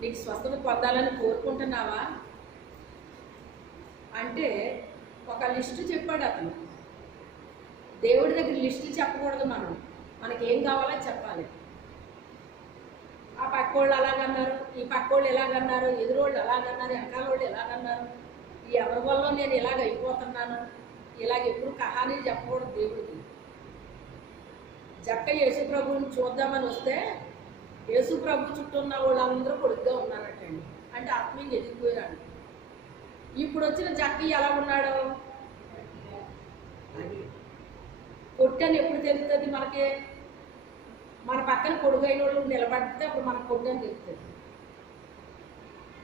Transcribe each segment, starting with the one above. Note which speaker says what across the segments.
Speaker 1: నీకు స్వస్థత పొందాలని కోరుకుంటున్నావా? అంటే ఒక లిస్టు చెప్పాడు అతను. దేవుడి దగ్గర లిస్టు చెప్పకూడదు మనం. మనకి ఏం కావాలో చెప్పాలి. ఆ పక్కోళ్ళు అలాగన్నారు ఈ పక్కోళ్ళు ఎలాగన్నారు ఎదురోళ్ళు ఎలాగన్నారు వెనకాల వాళ్ళు ఎలాగన్నారు ఈ ఎవరి వల్ల నేను ఇలాగ అయిపోతున్నాను? ఇలాగ ఎప్పుడు కహానీలు చెప్పకూడదు దేవుడికి. జక్క యేసుప్రభుని చూద్దామని వస్తే యేసు ప్రభు చుట్టూ ఉన్న వాళ్ళందరూ కొడుకుగా ఉన్నారటండి. అంటే ఆత్మీయంగా ఎదిగిపోయాడు ఇప్పుడు వచ్చిన జక్క ఎలా ఉన్నాడు? అది ఎప్పుడు తెలుస్తుంది మనకి? మన పక్కన కొడుగైన వాళ్ళు నిలబడితే అప్పుడు మనకు కొట్టని తెలుస్తుంది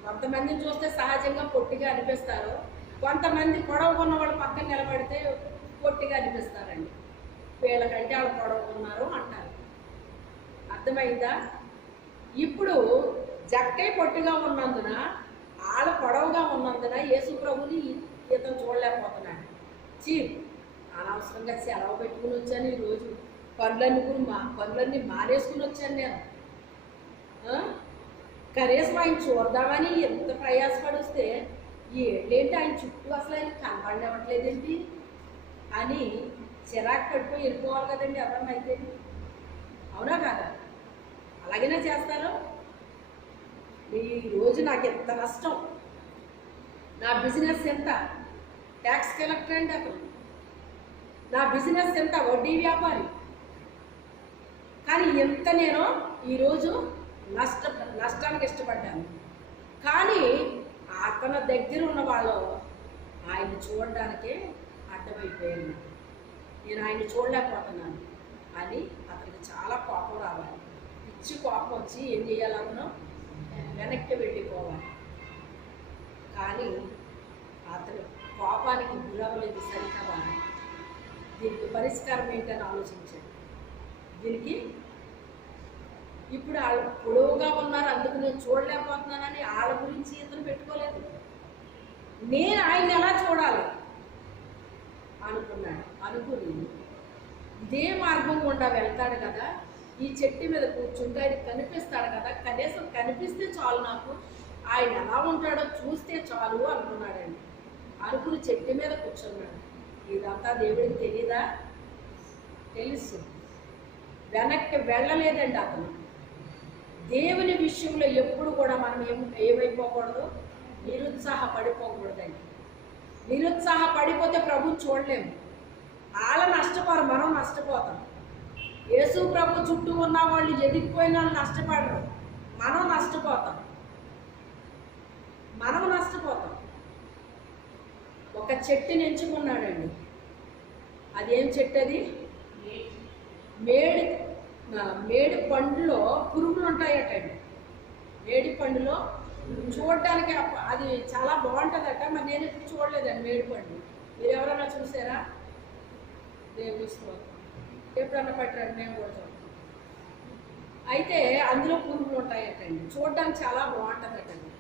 Speaker 1: కొంతమందిని చూస్తే సహజంగా పొట్టిగా అనిపిస్తారు. కొంతమంది పొడవు వాళ్ళు పక్కన నిలబడితే పొట్టిగా అనిపిస్తారండి. వీళ్ళకంటే వాళ్ళు పొడవకున్నారు అంటారు. అర్థమైందా? ఇప్పుడు జక్కై పొట్టిగా ఉన్నందున ఆడ పొడవుగా ఉన్నందున యేసుప్రభుని ఇతను చూడలేకపోతున్నాడు. చీ అనవసరంగా సెలవు పెట్టుకుని వచ్చాను ఈరోజు. పనులన్నీ కూడా మా పనులన్నీ మానేసుకుని వచ్చాను నేను. కనీసం ఆయన చూద్దామని ఎంత ప్రయాసపడిస్తే ఏంటి ఆయన చుట్టూ అసలు ఆయన కనబడనివ్వట్లేదేంటి? అని చిరాకు పడిపోయి వెళ్ళిపోవాలి కదండి ఎవరన్నా అయితే. అవునా కాదా? అలాగైనా చేస్తారు? ఈరోజు నాకు ఎంత నష్టం? నా బిజినెస్ ఎంత? ట్యాక్స్ కలెక్టర్ అండి అతను. నా బిజినెస్ ఎంత? వడ్డీ వ్యాపారి. కానీ ఎంత నేను ఈరోజు నష్ట నష్టానికి ఇష్టపడ్డాను. కానీ అతని దగ్గర ఉన్న వాళ్ళు ఆయన చూడడానికే అడ్డమైపోయాను నేను ఆయన చూడలేకపోతున్నాను. అని అతనికి చాలా కోపం రావాలి. పిచ్చి కోపం వచ్చి ఏం చేయాలి వెనక్కి వెళ్ళిపోవాలి. కానీ అతను కోపానికి గురవలేదు సరికదా దీనికి పరిష్కారం ఏంటని ఆలోచించాడు. దీనికి ఇప్పుడు వాళ్ళు పొడవుగా ఉన్నారు అందుకు నేను చూడలేకపోతున్నానని వాళ్ళ గురించి ఇతను పెట్టుకోలేదు. నేను ఆయన ఎలా చూడాలి? అనుకున్నాడు. అనుకుని ఇదే మార్గం గుండా వెళ్తాడు కదా ఈ చెట్టు మీద కూర్చుంటే ఆయన కనిపిస్తాడు కదా. కనీసం కనిపిస్తే చాలు నాకు. ఆయన ఎలా ఉంటాడో చూస్తే చాలు అనుకున్నాడండి. అనుకుని చెట్టు మీద కూర్చున్నాడు. ఇదంతా దేవుడికి తెలీదా? తెలుసు. వెనక్కి వెళ్ళలేదండి అతను. దేవుని విషయంలో ఎప్పుడు కూడా మనం ఏం ఏమైపోకూడదు? నిరుత్సాహపడిపోకూడదండి. నిరుత్సాహపడిపోతే ప్రభు చూడలేము. వాళ్ళ నష్టపోరు మనం నష్టపోతాం. యేసు ప్రభు చుట్టూ ఉన్న వాళ్ళు ఎదిగిపోయిన వాళ్ళు నష్టపడరు. మనం నష్టపోతాం. మనం నష్టపోతాం. ఒక చెట్టుని ఎంచుకున్నాడండి. అదేం చెట్టు అది మేడి మేడి పండులో పురుగులు ఉంటాయటండి. మేడి పండులో చూడటానికి అది చాలా బాగుంటుందట మరి నేను ఎప్పుడు చూడలేదండి మేడి పండు. మీరు ఎవరైనా చూసారా? దేవుడు ఎప్పుడన్నా పట్టారు మేము కూడా అయితే అందులో పురుగులు ఉంటాయటండి. చూడడానికి చాలా బాగుంటుందటండి.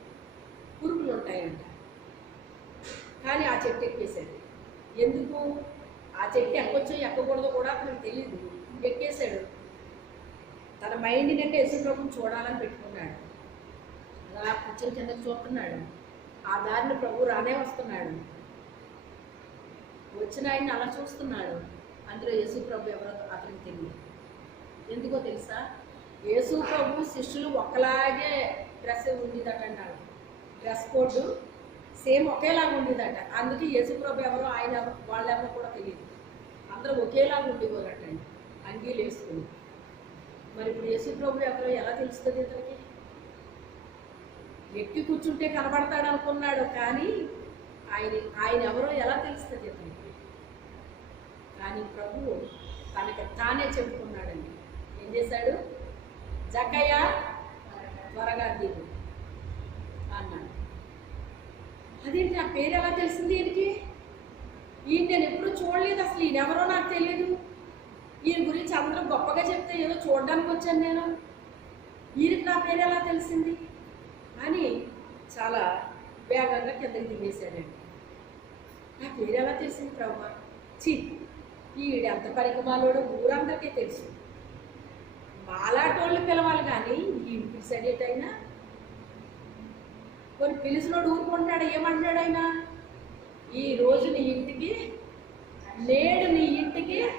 Speaker 1: పురుగులు ఉంటాయంట. కానీ ఆ చెట్టు ఎక్కేసాడు ఎందుకు? ఆ చెట్టు ఎక్కొచ్చో ఎక్కకూడదో కూడా అతనికి తెలియదు ఎక్కేసాడు తన మైండ్ అంటే యశుప్రభుని చూడాలని పెట్టుకున్నాడు. అలా కూర్చొని కిందకి చూస్తున్నాడు. ఆ దారిని ప్రభు రానే వస్తున్నాడు. వచ్చిన ఆయన అలా చూస్తున్నాడు. అందులో యేసు ప్రభు ఎవరో అతనికి తెలియదు. ఎందుకో తెలుసా? యేసు ప్రభు శిష్యులు ఒకలాగే డ్రెస్ ఉండేదట అన్నారు డ్రెస్ కోడ్ సేమ్ ఒకేలాగా ఉండేదట. అందుకే యేసు ప్రభు ఎవరో ఆయన వాళ్ళెవరో కూడా తెలియదు. అందరూ ఒకేలాగా ఉండేవారటండి అంగీలు వేసుకుని. మరి ఇప్పుడు యేసు ప్రభు ఎవరో ఎలా తెలుస్తుంది ఇతనికి? ఎక్కి కూర్చుంటే కనబడతాడు అనుకున్నాడు కానీ ఆయన ఆయన ఎవరో ఎలా తెలుస్తుంది ఇతనికి? కానీ ప్రభు తనకి తానే చెప్పుకున్నాడండి. ఏం చేశాడు? జకయ్య త్వరగా దిగు అన్నాడు. అదేంటి? నా పేరు ఎలా తెలిసింది ఈయనకి? ఈయన నేను ఎప్పుడూ చూడలేదు అసలు. ఈయన ఎవరో నాకు తెలియదు ఈయన గురించి అందరూ గొప్పగా చెప్తే ఏదో చూడడానికి వచ్చాను నేను. ఈయనకి నా పేరు ఎలా తెలిసింది? అని చాలా వేగంగా కిందకి దిగేశాడండి. నా పేరు ఎలా తెలిసింది ప్రభు? చీ ఈడు ఎంత పరికమాలోడో ఊరందరికీ తెలుసు. మాలాటోళ్ళు పిలవాలి కానీ ఈయన పిలిచాడేటైనా కొన్ని పిలిచినోడు ఊరుకుంటాడు ఏమంటాడు ఆయన ఈ రోజు నీ ఇంటికి నేడు నీ ఇంటికి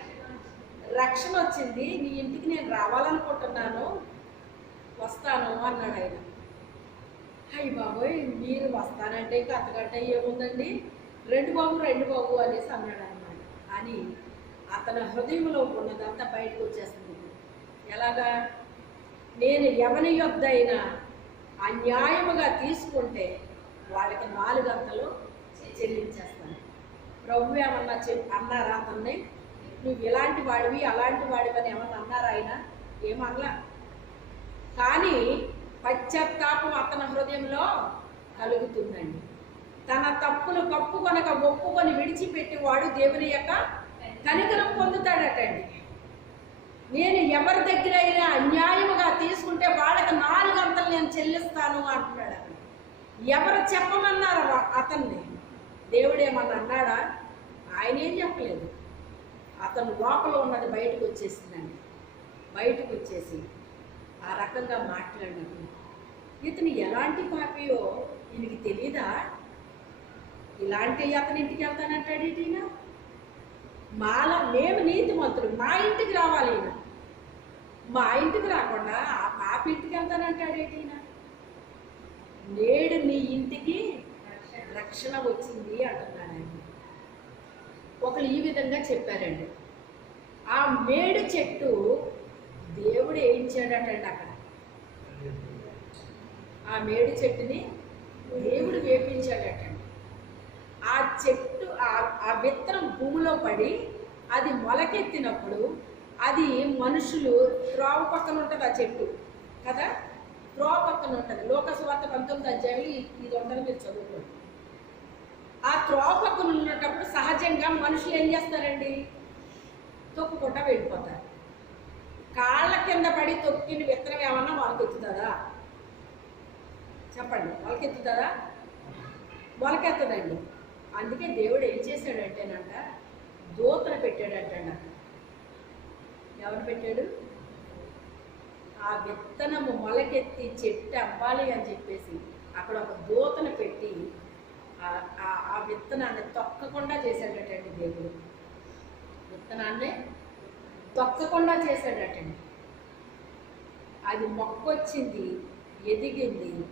Speaker 1: రక్షణ వచ్చింది. నీ ఇంటికి నేను రావాలనుకుంటున్నాను. వస్తాను అన్నాడు ఆయన. అయ్యి బాబోయ్ మీరు వస్తానంటే ఇంకా అంతకంటే ఏముందండి? రెండు బాబు రెండు బాబు అనేసి అన్నాడు అనమాట అని అతని హృదయంలో ఉన్నదంతా బయటకు వచ్చేస్తుంది. ఎలాగా? నేను ఎవరి యొద్ద అయినా అన్యాయముగా తీసుకుంటే వాళ్ళకి నాలుగంతలు చెల్లించేస్తాను. ప్రభు ఏమన్నా చె అన్నారా అతన్ని? నువ్వు ఇలాంటి వాడివి అలాంటి వాడివి అని ఏమన్నా అన్నారా ఆయన? ఏమన్నా కానీ పశ్చాత్తాపం అతని హృదయంలో కలుగుతుందండి. తన తప్పును కప్పుకొనక ఒప్పుకొని విడిచిపెట్టేవాడు దేవుని యొక్క కనికరం పొందుతాడటండి. నేను ఎవరి దగ్గర అయినా అన్యాయముగా తీసుకుంటే వాళ్ళకి నాలుగంతలు నేను చెల్లిస్తాను అంటున్నాడు అతను. ఎవరు చెప్పమన్నారు అతన్ని? దేవుడేమన్నా అన్నాడా? ఆయన ఏం చెప్పలేదు. అతను లోపల ఉన్నది బయటకు వచ్చేసిందండి. బయటకు వచ్చేసి ఆ రకంగా మాట్లాడినప్పుడు ఇతను ఎలాంటి పాపియో ఈయనకి తెలీదా? ఇలాంటి అతని ఇంటికి వెళ్తానంటాడు ఈయన? మాల మేము నీతిమంతులు. మా ఇంటికి రావాలి ఈయన. మా ఇంటికి రాకుండా ఆ పాప ఇంటికి వెళ్తానంటాడు ఈయన? నేడు నీ ఇంటికి రక్షణ వచ్చింది అంటున్నాడు ఆయన. ఒకరు ఈ విధంగా చెప్పారండి. ఆ మేడు చెట్టు దేవుడు వేయించాడటండి అక్కడ. ఆ మేడు చెట్టుని దేవుడు వేపించాడట ఆ చెట్టు ఆ- ఆ విత్తనం భూమిలో పడి అది మొలకెత్తినప్పుడు అది మనుషులు త్రోవ పక్కన ఉంటుంది ఆ చెట్టు కదా? త్రోవ పక్కన ఉంటుంది. లోకసువార్త పంతొమ్మిది అధ్యాయులు ఇది ఉంటుంది మీరు చదువుకోండి. ఆ త్రోవ పక్కన ఉన్నప్పుడు సహజంగా మనుషులు ఏం చేస్తారండి? తొక్కుకుంటా వెళ్ళిపోతారు. కాళ్ళ కింద పడి తొక్కిన విత్తనం ఏమన్నా మొలకెత్తుతుందా చెప్పండి మొలకెత్తుతుందా మొలకెత్తదండి. అందుకే దేవుడు ఏం చేశాడంటేనంట దూతను పెట్టాడంటండి ఎవరు పెట్టాడు? ఆ విత్తనము మొలకెత్తి చెట్టు అవ్వాలి అని చెప్పేసి అక్కడ ఒక దూతను పెట్టి ఆ- ఆ విత్తనాన్ని తొక్కకుండా చేశాడటండి దేవుడు. విత్తనాన్ని తొక్కకుండా చేశాడటండి. అది మొక్కొచ్చింది ఎదిగింది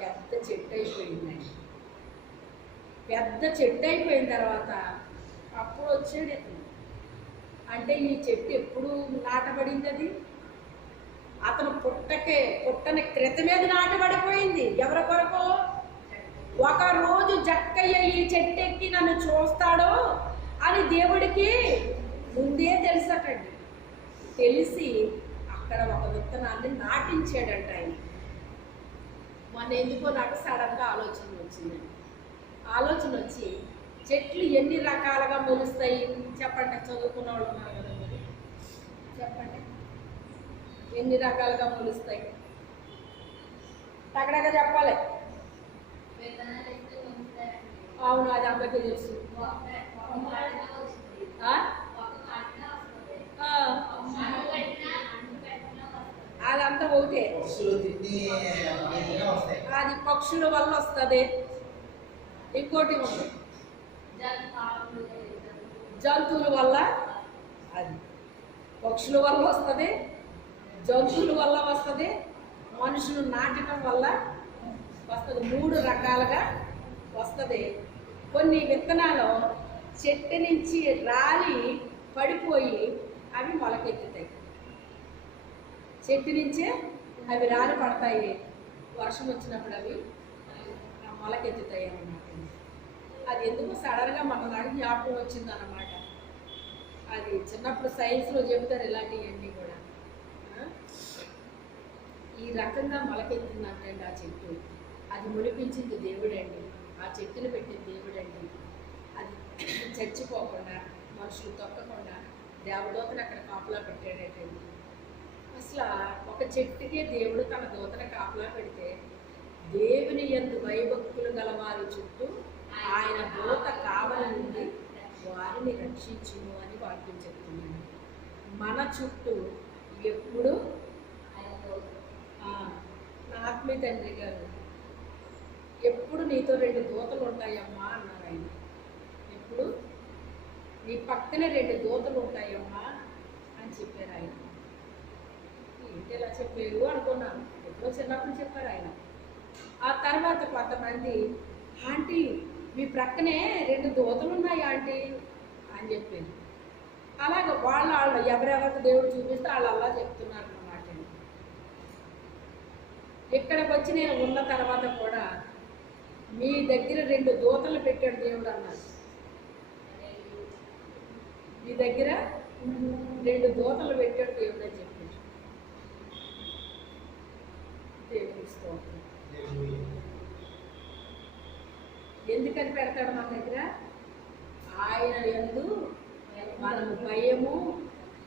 Speaker 1: పెద్ద చెట్టు అయిపోయిందండి. పెద్ద చెట్టు అయిపోయిన తర్వాత అప్పుడు వచ్చాడు ఇతను అంటే ఈ చెట్టు ఎప్పుడు నాటబడింది అది? అతను పుట్టకే పుట్టని క్రితమేది నాటబడిపోయింది. ఎవరి కొరకు? ఒక రోజు జక్కయ్య ఈ చెట్టు ఎక్కి నన్ను చూస్తాడో అని దేవుడికి ముందే తెలుసటండి. తెలిసి అక్కడ ఒక విత్తనాన్ని నాటించాడంట ఆయన. మొన్న ఎందుకో నాకు సడన్గా ఆలోచన వచ్చిందండి. ఆలోచన వచ్చి చెట్లు ఎన్ని రకాలుగా మొలుస్తాయి చెప్పండి. చదువుకున్న వాళ్ళు ఉన్నారు కదా మీరు? చెప్పండి. ఎన్ని రకాలుగా మొలుస్తాయి టగడగ చెప్పాలి. అవును అది అందరికీ తెలుసు. అదంతా ఒకటే.
Speaker 2: వస్తాయి.
Speaker 1: అది పక్షుల వల్ల వస్తుంది. ఇంకోటి ఉంది జంతువుల వల్ల అది. పక్షుల వల్ల వస్తుంది జంతువుల వల్ల వస్తుంది మనుషులు నాటడం వల్ల వస్తుంది. మూడు రకాలుగా వస్తుంది. కొన్ని విత్తనాలు చెట్టు నుంచి రాలి పడిపోయి అవి మొలకెత్తుతాయి. చెట్టు నుంచే అవి రాలి పడతాయి. వర్షం వచ్చినప్పుడు అవి మొలకెత్తుతాయి అన్నమాట. అది ఎందుకు సడన్గా మన నాడు జ్ఞాపకం వచ్చింది అది చిన్నప్పుడు సైన్స్లో చెబుతారు ఇలాంటివన్నీ కూడా. ఈ రకంగా మొలకెత్తిందంటండి ఆ చెట్టు. అది మునిపించింది దేవుడండి. ఆ చెట్టును పెట్టింది దేవుడండి. అది చచ్చిపోకుండా మనుషులు తొక్కకుండా దేవదూతను అక్కడ కాపలా పెట్టాడటండి అసలు ఒక చెట్టుకే దేవుడు తన దూతను కాపలా పెడితే దేవుని ఎందు భయభక్తులు గల వారి చుట్టూ ఆయన దూత కావల నుండి వారిని రక్షించును అని వాక్యం చెప్తున్నాను మన చుట్టూ ఎప్పుడు ఆత్మీ తండ్రి గారు ఎప్పుడు నీతో రెండు దూతలు ఉంటాయమ్మా అన్నారు ఆయన. ఎప్పుడు? నీ పక్కన రెండు దూతలు ఉంటాయమ్మా అని చెప్పారు ఆయన. ఏంటి ఎలా చెప్పారు అనుకున్నాను ఎప్పుడో చిన్నప్పుడు చెప్పారు ఆయన. ఆ తర్వాత కొంతమంది ఆంటీ మీ ప్రక్కనే రెండు దూతలు ఉన్నాయి ఆంటీ అని చెప్పింది. అలాగ వాళ్ళ వాళ్ళు ఎవరెవరికి దేవుడు చూపిస్తే వాళ్ళు అలా చెప్తున్నారు అన్నమాట ఇక్కడికి వచ్చి నేను ఉన్న తర్వాత కూడా మీ దగ్గర రెండు దూతలు పెట్టాడు దేవుడు అన్నారు. మీ దగ్గర రెండు దూతలు పెట్టాడు దేవుడు అని చెప్పాడు. దేవుడు ఎందుకని పెడతాడు మన దగ్గర? ఆయన ఎందు మనము భయము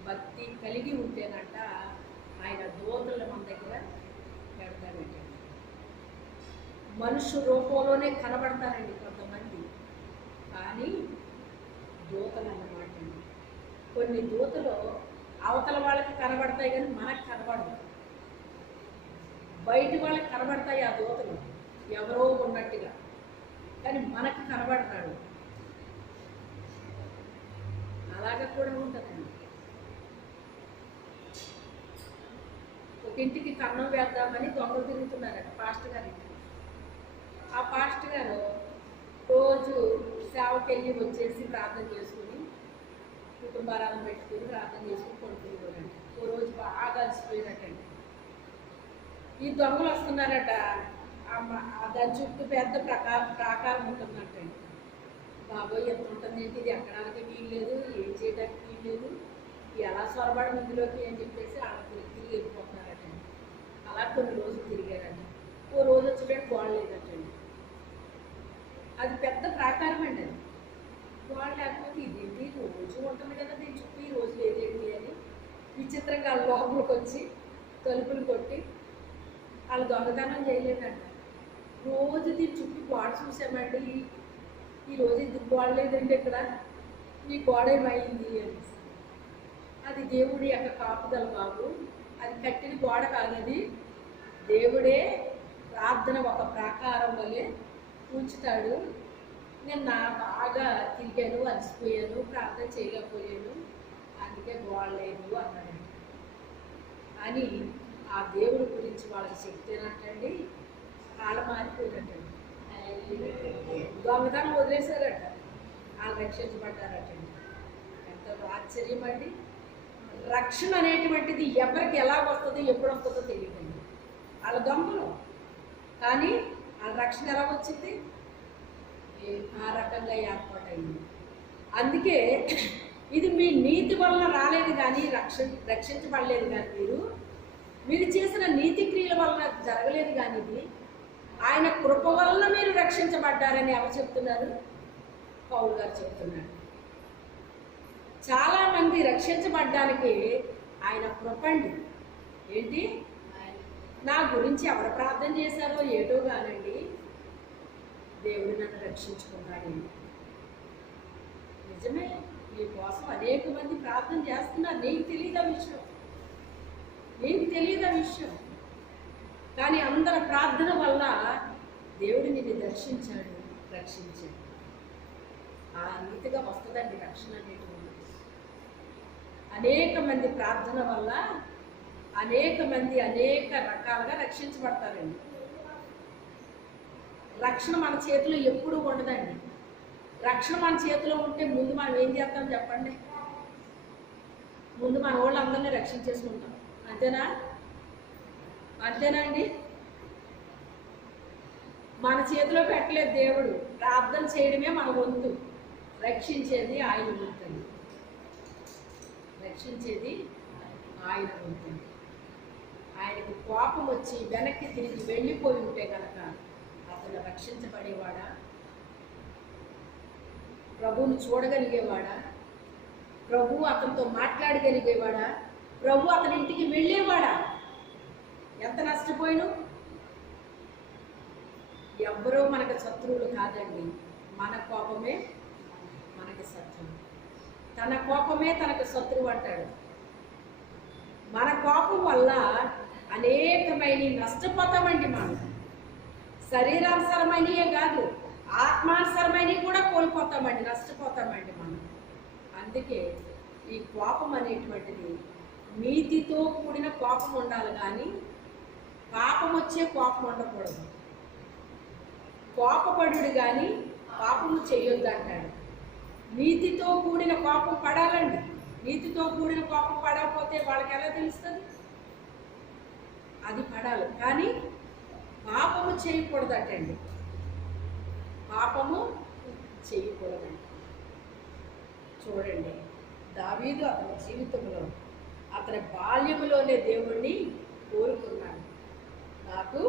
Speaker 1: భక్తి కలిగి ఉంటేనట ఆయన దూతలు మన దగ్గర పెడతాడండి మనుషు రూపంలోనే కనబడతారండి కొంతమంది. కానీ దూతలు అన్నమాట కొన్ని దూతలు అవతల వాళ్ళకి కనబడతాయి కానీ మనకు కనబడదు బయట వాళ్ళకి కనబడతాయి ఆ దూతలు. ఎవరో ఉన్నట్టుగా. కానీ మనకు కనబడతాడు. అలాగ కూడా ఉంటుందండి ఒక ఇంటికి కన్నం వేద్దామని దొంగలు తిరుగుతున్నారట పాస్ట్ గారి ఇంటికి. ఆ పాస్ట్ గారు రోజు సేవకెళ్ళి వచ్చేసి ప్రార్థన చేసుకుని కుటుంబాలను పెట్టుకుని ప్రార్థన చేసుకుని పడుకునేవారంట. ఓ రోజు బాగా అలసిపోయినట్టండి. ఈ దొంగలు వస్తున్నారట. దాని చుట్టూ పెద్ద ప్రకా ప్రాకారం ఉంటుందంటండి బాబోయ్ ఎంత ఉంటుంది ఏంటి ఇది? ఎక్కడానికి వీల్లేదు ఏం చేయడానికి వీల్లేదు ఎలా సొరబడి ముందులోకి అని చెప్పేసి వాళ్ళ తిరిగి తిరిగి వెళ్ళిపోతున్నారటండి అలా కొన్ని రోజులు తిరిగారండి ఓ రోజు వచ్చేటట్టు బాగలేదటండి అది పెద్ద ప్రాకారం అండి అది. గోడ లేకపోతే ఇదేంటి? రోజు ఉంటుంది కదా దీని చుట్టూ ఈ రోజు లేదేంటి అని విచిత్రంగా వాళ్ళ లోపలికి వచ్చి తలుపులు కొట్టి వాళ్ళు దొంగతనం చేయలేదంట. రోజు దీని చుట్టూ గోడ చూసామండి. ఈ రోజు ఇది గోడ లేదండి ఇక్కడ? ఈ గోడ ఏమైంది అని. అది దేవుడి యొక్క కాపుదల బాబు. అది కట్టిన గోడ కాదది. దేవుడే ప్రార్థన ఒక ప్రాకారం వలె ఉంచుతాడు. నేను నా బాగా తిరిగాను అలసిపోయాను ప్రార్థన చేయలేకపోయాను. అందుకే గోడ లేదు అన్నాడు అని ఆ దేవుడి గురించి వాళ్ళకి చెప్తేనటండి వాళ్ళు మారిపోయినట్టండి దొంగతనం వదిలేశారట. వాళ్ళు రక్షించబడ్డారటండి ఎంత ఆశ్చర్యం అండి. రక్షణ అనేటువంటిది ఎవరికి ఎలా వస్తుందో ఎప్పుడు వస్తుందో తెలియదండి. వాళ్ళ దొంగలు. కానీ వాళ్ళ రక్షణ ఎలా వచ్చింది? ఆ రకంగా ఏర్పాటైంది. అందుకే ఇది మీ నీతి వలన రాలేదు కానీ రక్ష రక్షించబడలేదు కానీ మీరు మీరు చేసిన నీతి క్రియల వలన జరగలేదు కానీ ఇది ఆయన కృప వల్ల మీరు రక్షించబడ్డారని ఎవరు చెప్తున్నారు? పౌల్ గారు చెప్తున్నారు. చాలామంది రక్షించబడ్డానికి ఆయన కృప అండి. ఏంటి? నా గురించి ఎవరు ప్రార్థన చేశారో ఏటో కానండి. దేవుడు నన్ను రక్షించుకున్నాడండి నిజమే నీ కోసం అనేక మంది ప్రార్థన చేస్తున్నారు. నీకు తెలియదు ఆ విషయం? నీకు తెలియదు విషయం? కానీ అందరి ప్రార్థన వల్ల దేవుడు నిన్ను దర్శించాడు రక్షించాడు. ఆ రీతిగా వస్తుందండి రక్షణ అనేటువంటిది అనేక మంది ప్రార్థన వల్ల అనేక మంది అనేక రకాలుగా రక్షించబడతారండి. రక్షణ మన చేతిలో ఎప్పుడూ ఉండదండి. రక్షణ మన చేతిలో ఉంటే ముందు మనం ఏం చేస్తాం చెప్పండి? ముందు మన వాళ్ళందరినీ రక్షించేసుకుంటాం. అంతేనా? అంతేనండి. మన చేతిలో పెట్టలేదు దేవుడు ప్రార్థన చేయడమే మన వంతు. రక్షించేది ఆయన వంతండి రక్షించేది ఆయన వంతండి ఆయనకు కోపం వచ్చి వెనక్కి తిరిగి వెళ్ళిపోయి ఉంటే కనుక అతను రక్షించబడేవాడా? ప్రభువును చూడగలిగేవాడా? ప్రభు అతనితో మాట్లాడగలిగేవాడా? ప్రభు అతని ఇంటికి వెళ్ళేవాడా? ఎంత నష్టపోయాను? ఎవ్వరూ మనకు శత్రువులు కాదండి. మన కోపమే మనకి శత్రువు. తన కోపమే తనకు శత్రువు అంటాడు. మన కోపం వల్ల అనేకమైన నష్టపోతామండి మనం. శరీరానుసరమైనయే కాదు ఆత్మానుసరమైనవి కూడా కోల్పోతామండి నష్టపోతామండి మనం. అందుకే ఈ కోపం అనేటువంటిది నీతితో కూడిన కోపం ఉండాలి కానీ పాపం వచ్చే కోపం ఉండకూడదు. కోపపడు కానీ పాపము చేయొద్దు అంటాడు నీతితో కూడిన కోపం పడాలండి. నీతితో కూడిన కోపం పడకపోతే వాళ్ళకి ఎలా తెలుస్తుంది? అది పడాలి. కానీ పాపము చేయకూడదటండి. పాపము చేయకూడదండి. చూడండి దావీదు అతని జీవితంలో అతని బాల్యములోనే దేవుణ్ణి కోరుకున్నాడు. నాకు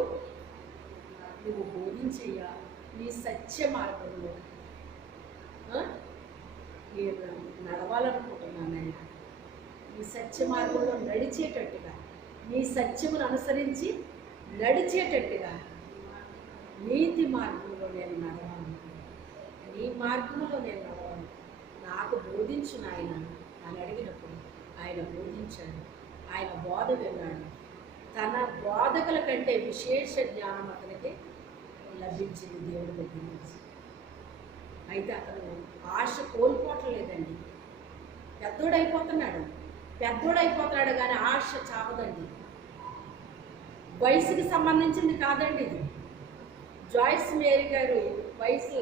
Speaker 1: నువ్వు బోధించయ్యా నీ సత్య మార్గంలో. నేను నడవాలనుకుంటున్నాను ఆయన నీ సత్య మార్గంలో నడిచేటట్టుగా నీ సత్యమును అనుసరించి నడిచేటట్టుగా నీతి మార్గంలో నేను నడవాలను. నీ మార్గంలో నేను నడవాలి నాకు బోధించిన ఆయన అని అడిగినప్పుడు ఆయన బోధించాడు. ఆయన బోధ విన్నాడు. తన బోధకుల కంటే విశేష జ్ఞానం అతనికి లభించింది దేవుడి దగ్గర నుంచి. అయితే అతను ఆశ కోల్పోవట్లేదండి. పెద్దోడైపోతున్నాడు. పెద్దోడైపోతున్నాడు కానీ ఆశ చావదండి. వయసుకి సంబంధించింది కాదండి ఇది. జాయిస్ మేరీ గారు వయసు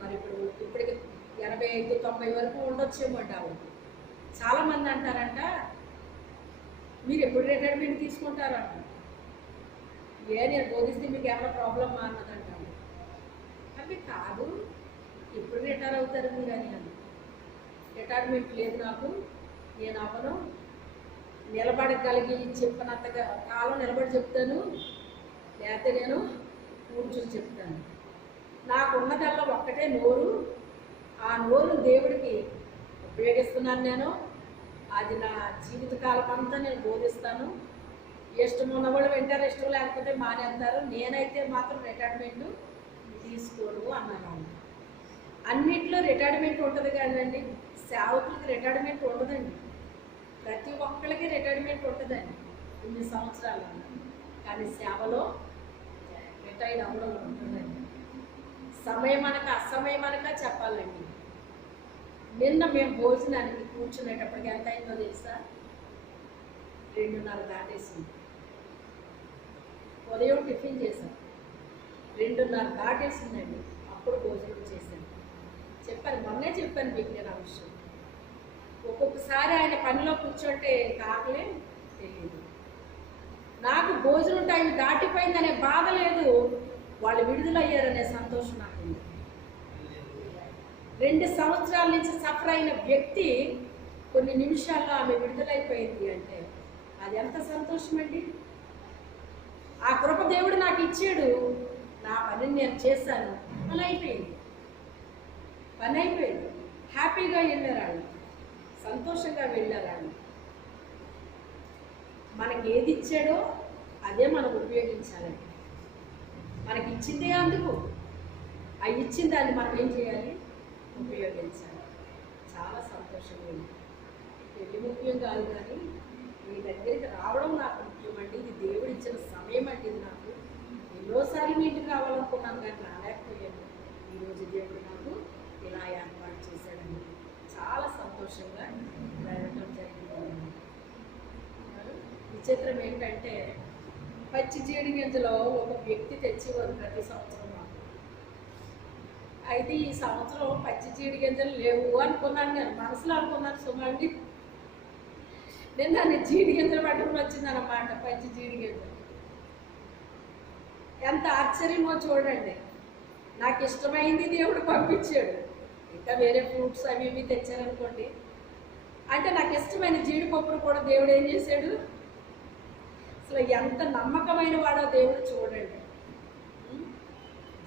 Speaker 1: మరి ఇప్పుడు ఇప్పటికి ఎనభై ఐదు తొంభై వరకు ఉండొచ్చేమో అండి ఆవిడ. చాలామంది అంటారంట మీరు ఎప్పుడు రిటైర్మెంట్ తీసుకుంటారు? అంటారు ఏ నేను బోధిస్తే మీకు ఏమైనా ప్రాబ్లమ్ అన్నదంటాను అంటే కాదు. ఎప్పుడు రిటైర్ అవుతారు మీరు అని అన్న రిటైర్మెంట్ లేదు నాకు. నేను అవను నిలబడగలిగి చెప్పినంతగా కాలం నిలబడి చెప్తాను. లేకపోతే నేను కూర్చొని చెప్తాను. నాకున్నదల్లా ఒక్కటే నోరు. ఆ నోరు దేవుడికి ఉపయోగిస్తున్నాను నేను. అది నా జీవితకాలం అంతా నేను బోధిస్తాను. ఇష్టం ఉన్నవాళ్ళు వింటారు ఇష్టం లేకపోతే మానేస్తారు. నేనైతే మాత్రం రిటైర్మెంట్ తీసుకోను అన్నాను. అన్నిట్లో రిటైర్మెంట్ ఉంటుంది కదండి. సేవకులకి రిటైర్మెంట్ ఉండదండి. ప్రతి ఒక్కరికి రిటైర్మెంట్ ఉంటుందండి ఇన్ని సంవత్సరాలు. కానీ సేవలో రిటైర్డ్ అవ్వడం ఉంటుందండి. సమయం అనక అసమయం అనక చెప్పాలండి. నిన్న మేము భోజనానికి కూర్చునేటప్పటికి ఎంత అయిందో తెలుసా? రెండున్నర దాటేసింది. ఉదయం టిఫిన్ చేశాం. రెండున్నర దాటేసిందండి. అప్పుడు భోజనం చేశాను చెప్పాను మొన్నే చెప్పాను మీకు నేను ఆ విషయం. ఒక్కొక్కసారి ఆయన పనిలో కూర్చుంటే కాకలే తెలియదు. నాకు భోజనం టైం దాటిపోయిందనే బాధ లేదు. వాళ్ళు విడుదలయ్యారనే సంతోషం నాకు ఉంది. రెండు సంవత్సరాల నుంచి సఫర్ అయిన వ్యక్తి కొన్ని నిమిషాల్లో ఆమె విడుదలైపోయింది అంటే అది ఎంత సంతోషం అండి ఆ కృప దేవుడు నాకు ఇచ్చాడు. నా పనిని నేను చేశాను. పని అయిపోయింది పని అయిపోయింది హ్యాపీగా వెళ్ళారు సంతోషంగా వెళ్ళారు మనకి ఏది ఇచ్చాడో అదే మనం ఉపయోగించాలండి మనకి ఇచ్చిందే అందుకు. ఆ ఇచ్చిన దాన్ని మనం ఏం చేయాలి? ఉపయోగించాను చాలా సంతోషంగా ఉంది. పెళ్ళి ముఖ్యం కాదు కానీ మీ దగ్గరికి రావడం నాకు ముఖ్యం అండి. ఇది దేవుడు ఇచ్చిన సమయం అండి ఇది నాకు. ఎన్నోసార్లు మీ ఇంటికి రావాలనుకున్నాను కానీ రాలేకపోయాను. ఈరోజు దేవుడు నాకు ఇలా ఏర్పాటు చేశాడండి. చాలా సంతోషంగా వెళ్ళటం జరిగింది. విచిత్రం ఏంటంటే పచ్చి జీడి గింజలో ఒక వ్యక్తి తెచ్చేవారు ప్రతి సంవత్సరం అయితే ఈ సంవత్సరం పచ్చి జీడి గింజలు లేవు అనుకున్నాను నేను. మనసులో అనుకున్నాను సుమండి నేను దాన్ని జీడి గింజలు పట్టుకుని వచ్చిందన్నమాట పచ్చి జీడి గింజలు ఎంత ఆశ్చర్యమో చూడండి. నాకు ఇష్టమైంది దేవుడు పంపించాడు. ఇంకా వేరే ఫ్రూట్స్ అవి ఇవి తెచ్చారనుకోండి. అంటే నాకు ఇష్టమైన జీడిపప్పును కూడా దేవుడు ఏం చేశాడు? అసలు ఎంత నమ్మకమైన వాడో దేవుడు చూడండి.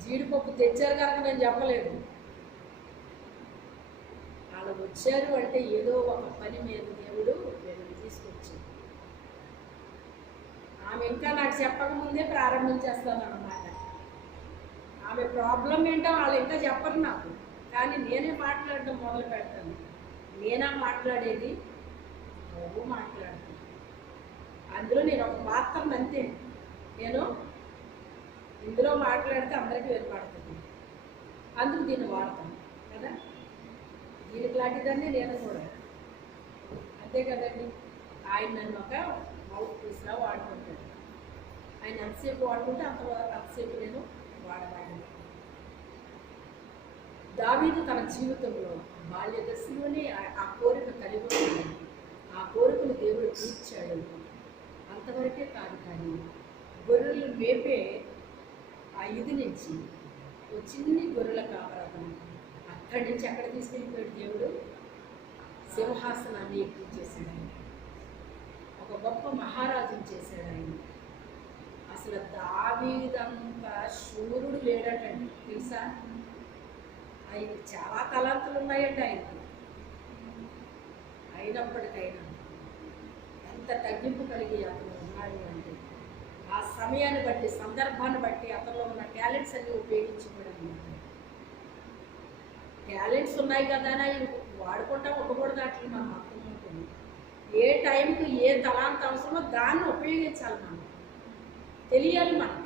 Speaker 1: జీడిపప్పు తెచ్చారు కనుక నేను చెప్పలేదు. వాళ్ళు వచ్చారు అంటే ఏదో ఒక పని మీద దేవుడు వీళ్ళని తీసుకొచ్చింది ఆమె ఇంకా నాకు చెప్పకముందే ప్రారంభించేస్తాను అన్నమాట. ఆమె ప్రాబ్లం ఏంటో వాళ్ళు ఇంకా చెప్పరు నాకు. కానీ నేనే మాట్లాడడం మొదలు పెడతాను. నేనా మాట్లాడేది? నువ్వు మాట్లాడతాను అందులో నేను ఒక పాత్రను అంతే. నేను ఇందులో మాట్లాడితే అందరికీ వినపడుతుంది అందుకు దీన్ని వాడతాం కదా? దీనికి లాంటిదాన్ని నేను కూడా. అంతే కదండి. ఆయన నన్ను ఒక మౌత్ పీస్లా వాడుకుంటాడు. ఆయన ఎంతసేపు వాడుకుంటే అంత అంతసేపు నేను వాడగలను దావీదు తన జీవితంలో బాల్య దశలోనే ఆ- ఆ కోరిక కలిగి ఉన్నాడు. ఆ కోరికను దేవుడు తీర్చాడు. అంతవరకే కాదు కానీ గొర్రెలు మేపే ఐదు నుంచి ఓ చిన్ని గొర్రెల కాపరాతం. అక్కడి నుంచి అక్కడ తీసుకెళ్ళిపోయాడు దేవుడు. సింహాసనాన్ని ఎక్కించేసాడు ఆయన. ఒక గొప్ప మహారాజుని చేశాడు ఆయన. అసలు దావీదంత శూరుడు లేడటండి. తెలుసా? ఆయన చాలా తలాంతులు ఉన్నాయండి ఆయనకి. అయినప్పటికైనా ఎంత తగ్గింపు కలిగి అతను ఉన్నాడు అంటే ఆ సమయాన్ని బట్టి సందర్భాన్ని బట్టి అతనిలో ఉన్న టాలెంట్స్ అన్ని ఉపయోగించుకోవడం టాలెంట్స్ ఉన్నాయి కదా అని వాడుకుంటా ఉండకూడదు అట్లా మనం అర్థం ఉంటుంది. ఏ టైంకి ఏ తలాంత అవసరమో దాన్ని ఉపయోగించాలి మనం. తెలియాలి మనం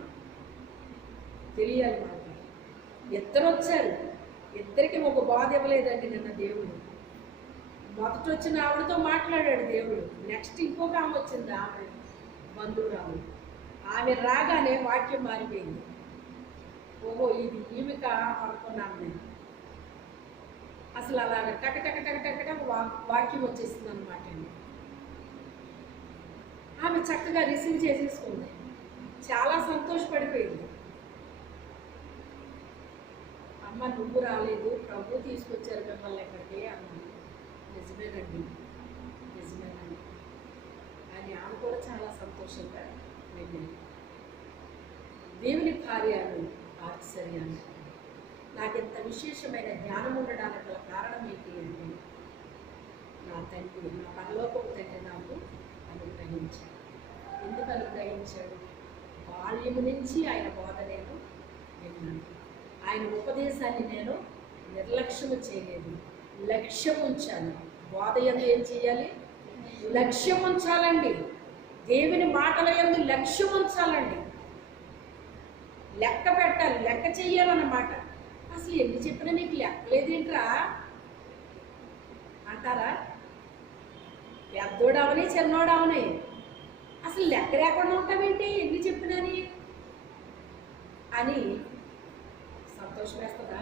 Speaker 1: తెలియాలి మనకి. ఇద్దరు వచ్చారు. ఇద్దరికి ఒక బాధ ఇవ్వలేదండి నిన్న దేవుడు. మొదట వచ్చిన ఆవిడతో మాట్లాడాడు దేవుడు. నెక్స్ట్ ఇంకొక ఆమె వచ్చింది ఆమె బంధువురావుడు ఆమె రాగానే వాక్యం మారిపోయింది. ఓహో ఇది ఈమెక అనుకున్నాను నేను. అసలు అలాగ టక టక టక టక టక వా- వాక్యం వచ్చేసింది అనమాట ఆమె చక్కగా రిసీవ్ చేసేసుకుంది. చాలా సంతోషపడిపోయింది. అమ్మ నువ్వు రాలేదు. ప్రభు తీసుకొచ్చారు మిమ్మల్ని ఎక్కడికి? అన్నాను. నిజమేనండి. నిజమేనండి. అని ఆమె కూడా చాలా సంతోషంగా దేవుని కార్యాలు ఆశ్చర్యాలు నాకు ఇంత విశేషమైన జ్ఞానం ఉండడానికి గల కారణం ఏంటి అంటే నా తండ్రి నా పరలోకపు తండ్రి నాకు అనుగ్రహించాడు. ఎందుకు అనుగ్రహించాడు? బాల్యం నుంచి ఆయన బోధ నేను విన్నాను. ఆయన ఉపదేశాన్ని నేను నిర్లక్ష్యము చేయలేదు. లక్ష్యం ఉంచాను. బోధ ఏం చేయాలి? లక్ష్యం ఉంచాలండి. దేవుని మాటల ఎందు లక్ష్యం ఉంచాలండి. లెక్క పెట్టాలి లెక్క చెయ్యాలన్నమాట. అసలు ఎన్ని చెప్పినా నీకు లెక్కలేదేంట్రా? అంటారా? పెద్దోడవని చిన్నోడవని. అసలు లెక్క లేకుండా ఉంటామేంటి ఎన్ని చెప్పినని అని సంతోషం వేస్తుందా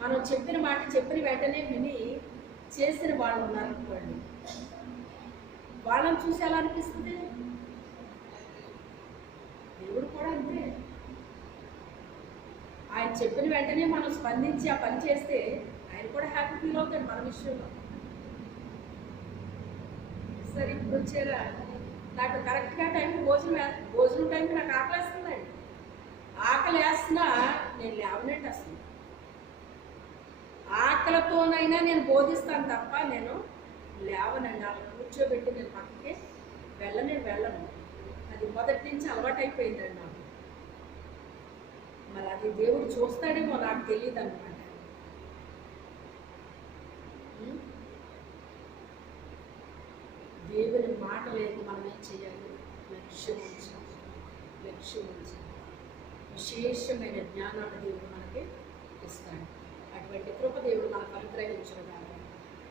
Speaker 1: మనం చెప్పిన మాట చెప్పిన వెంటనే విని చేసిన వాళ్ళు ఉన్నారనుకోండి. వాళ్ళని చూసి ఎలా అనిపిస్తుంది? దేవుడు కూడా అంతే. ఆయన చెప్పిన వెంటనే మనం స్పందించి ఆ పని చేస్తే ఆయన కూడా హ్యాపీ ఫీల్ అవుతాడు మన విషయంలో. సరే ఇప్పుడు వచ్చారా? నాకు కరెక్ట్గా టైంకి భోజనం భోజనం టైంకి నాకు ఆకలి వేస్తుందండి ఆకలి వేస్తున్నా నేను లేవనట్టు అసలు. ఆకలితోనైనా నేను బోధిస్తాను తప్ప నేను లేవనండి అలా కూర్చోబెట్టి నేను పక్కకే వెళ్ళనే వెళ్ళను. అది మొదటి నుంచి అలవాటైపోయిందండి నాకు. మరి అది దేవుడు చూస్తాడేమో నాకు తెలియదు అనమాట దేవుని మాట లేదు మనం ఏం చేయాలి? లక్ష్యం ఉంచాలి. లక్ష్యం ఉంచాలి. విశేషమైన జ్ఞానాన్ని దేవుడు మనకి ఇస్తాడు. అటువంటి కృప దేవుడు మనకు అనుగ్రహించడం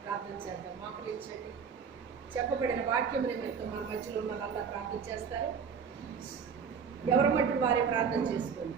Speaker 1: ప్రార్థన చేద్దాం. లేచండి చెప్పబడిన వాక్యం నిమిత్తం మన మధ్యలో ఉన్న ప్రార్థన చేస్తారు ఎవరి మట్టి వారే ప్రార్థన చేసుకోండి.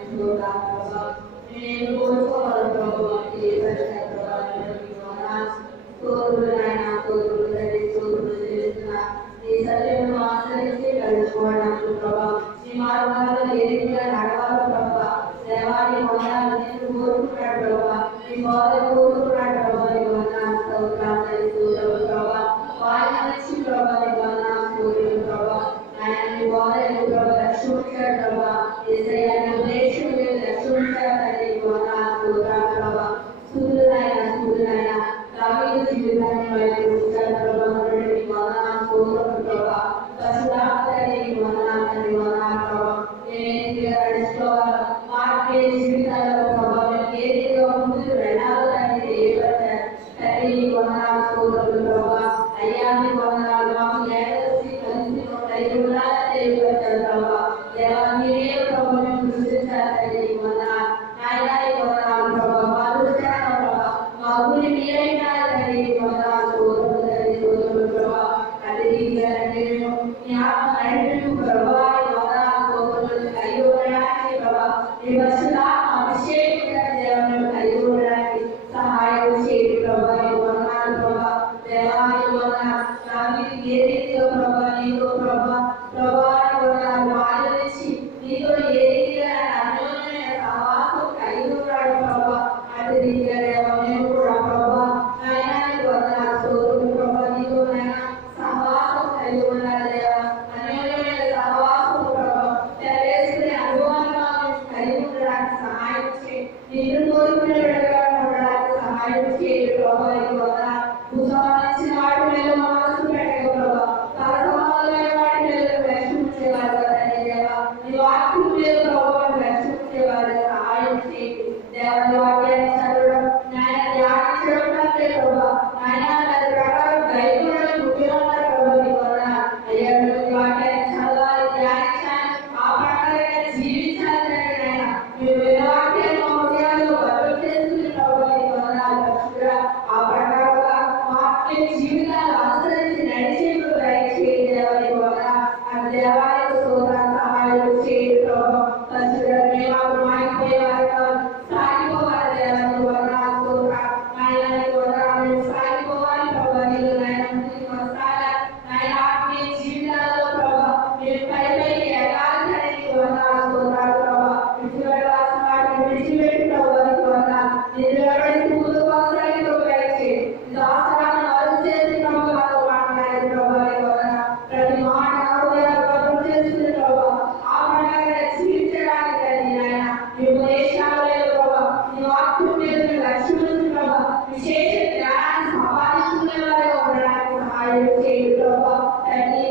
Speaker 3: నడవాలి ప్రభావ సేవాన్ని పొందాలి ప్రభా